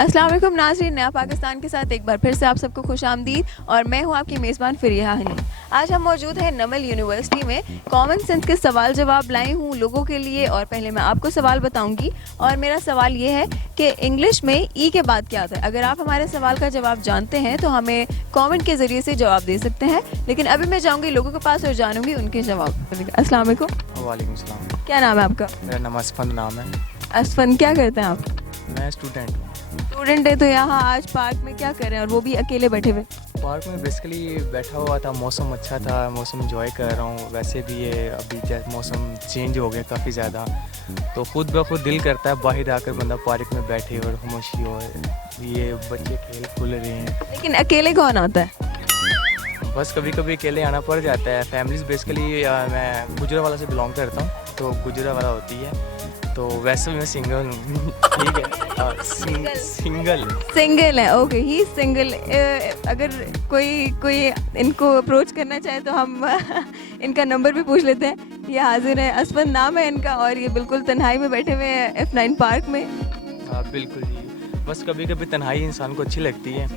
अस्सलाम वालेकुम नाज़रीन, नया पाकिस्तान के साथ एक बार फिर से आप सबको खुशामदीद और मैं हूं आपकी मेज़बान फ़रिया हनी। आज हम मौजूद हैं नमल यूनिवर्सिटी में। कॉमन सेंस के सवाल जवाब लाई हूं लोगों के लिए और पहले मैं आपको सवाल बताऊंगी और मेरा सवाल ये है कि इंग्लिश में ई के बाद क्या आता है। अगर आप हमारे सवाल का जवाब जानते हैं तो हमें कॉमेंट के ज़रिए से जवाब दे सकते हैं, लेकिन अभी मैं जाऊँगी लोगों के पास और जानूँगी उनके जवाब। अस्सलाम वालेकुम। वालेकुम सलाम। क्या नाम है आपका? मेरा नाम असफंद नाम है। असफन, क्या करते हैं आप? मैं स्टूडेंट हूँ। स्टूडेंट है तो यहाँ आज पार्क में क्या कर रहे हैं और वो भी अकेले बैठे हुए? पार्क में बेसिकली बैठा हुआ था, मौसम अच्छा था, मौसम इंजॉय कर रहा हूँ। वैसे भी ये अभी जैसे मौसम चेंज हो गया काफ़ी ज़्यादा, तो खुद ब खुद दिल करता है बाहर आकर बंदा पार्क में बैठे और खामोशी हो। ये बच्चे खेल खुल रहे हैं, लेकिन अकेले कौन आता है? बस कभी कभी अकेले आना पड़ जाता है। फैमिलीज बेसिकली मैं गुजरावाला से बिलोंग करता हूँ, तो गुजरावाला होती है, तो वैसे भी मैं सिंगल हूँ। ठीक है, सिंगल है। ओके, ही सिंगल। अगर कोई इनको अप्रोच करना चाहे तो हम इनका नंबर भी पूछ लेते हैं। ये हाजिर है, असफन नाम है इनका और ये बिल्कुल तन्हाई में बैठे हुए हैं F9 पार्क में। हाँ बिल्कुल जी, बस कभी कभी तन्हाई इंसान को अच्छी लगती है।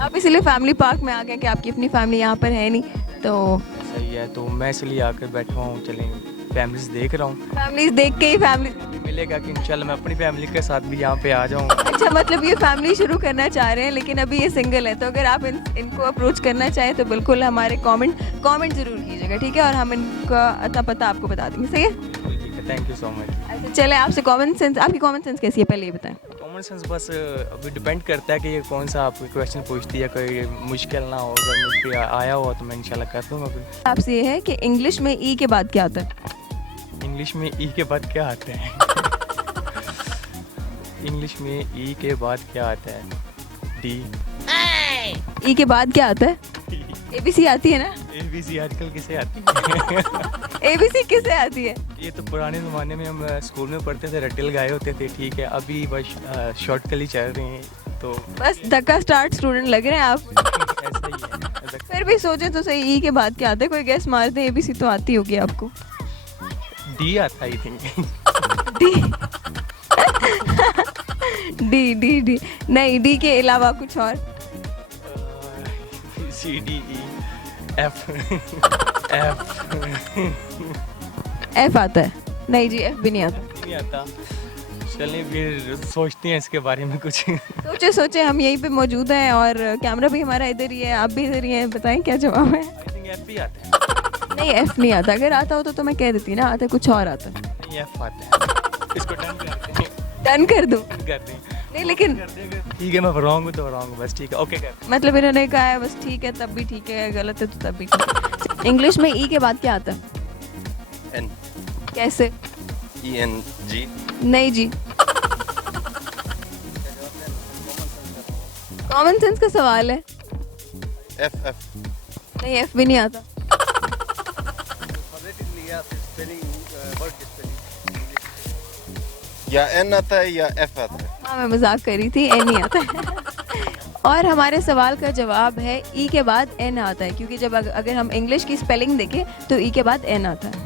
आप इसलिए फैमिली पार्क में आ गए कि आपकी अपनी फैमिली यहाँ पर है नहीं, तो सही है, तो मैं इसलिए आकर बैठा हूँ। चलें, फैमिलीज देख रहा हूँ, फैमिलीज देख के ही फैमिली मिलेगा कि इंशाल्लाह मैं अपनी फैमिली के साथ भी यहाँ पे आ जाऊँ। अच्छा, मतलब ये फैमिली शुरू करना चाह रहे हैं लेकिन अभी ये सिंगल है, तो अगर आप इनको अप्रोच करना चाहें तो बिल्कुल हमारे कमेंट जरूर कीजिएगा, ठीक है? और हम इनका अता पता आपको बता देंगे। सही है? ठीक है, थैंक यू सो मच। अच्छा, चले आपसे आपकी कॉमन सेंस कैसी है पहले ये बताएं। कॉमन सेंस बस अभी डिपेंड करता है कि ये कौन सा आपको क्वेश्चन पूछती है। कोई मुश्किल ना हो, अगर मुझ पे आया हुआ तो मैं इंशाल्लाह कर दूँगा। फिर आपसे ये है कि इंग्लिश में ई के बाद क्या आता है? इंग्लिश में ई के बाद क्या आता है? इंग्लिश में ई के बाद क्या आता है? डी। ई के बाद क्या आता है? ABC आती है ना? ABC आजकल किसे आती है? ABC किसे आती है? ये तो पुराने ज़माने में हम स्कूल में पढ़ते थे, रट्टे लगाए होते थे। ठीक है, अभी बस शॉर्ट कली चल रही हैं, तो बस धक्का स्टार्ट स्टूडेंट लग रहे हैं आप। ऐसा ही है। फिर भी सोचे तो सही, ई के बाद क्या आता है? कोई गैस मारते हैं, ABC तो आती होगी आपको। डी आता आई थिंक। डी नहीं, डी के अलावा कुछ और? CDEF। F आता है? नहीं जी, F भी नहीं आता। नहीं आता। चलिए फिर सोचते हैं इसके बारे में कुछ। सोचे हम यहीं पे मौजूद हैं और कैमरा भी हमारा इधर ही है, आप भी इधर ही हैं। बताएं क्या जवाब है? आई थिंक F भी आता है। नहीं, F नहीं आता। अगर आता हो तो मैं कह देती ना, आता है कुछ और आता है। नहीं, F आता है। इसको डन कर दें। डन कर दूं? कर दें। नहीं लेकिन ठीक है, मैं रॉन्ग हूँ तो रॉन्ग हूँ, बस ठीक है, ओके कर। मतलब इन्होंने कहा है बस ठीक है, तब भी ठीक है, गलत है तो तब भी ठीक है। इंग्लिश में ई के बाद क्या आता है? N कैसे? ENG। नहीं जी, कॉमन सेंस का सवाल है। FF नहीं, F भी नहीं आता। या N आता है या F आता है। हाँ, मैं मजाक कर रही थी, N नहीं आता है। और हमारे सवाल का जवाब है ई के बाद N आता है, क्योंकि जब अगर हम इंग्लिश की स्पेलिंग देखें तो ई के बाद N आता है।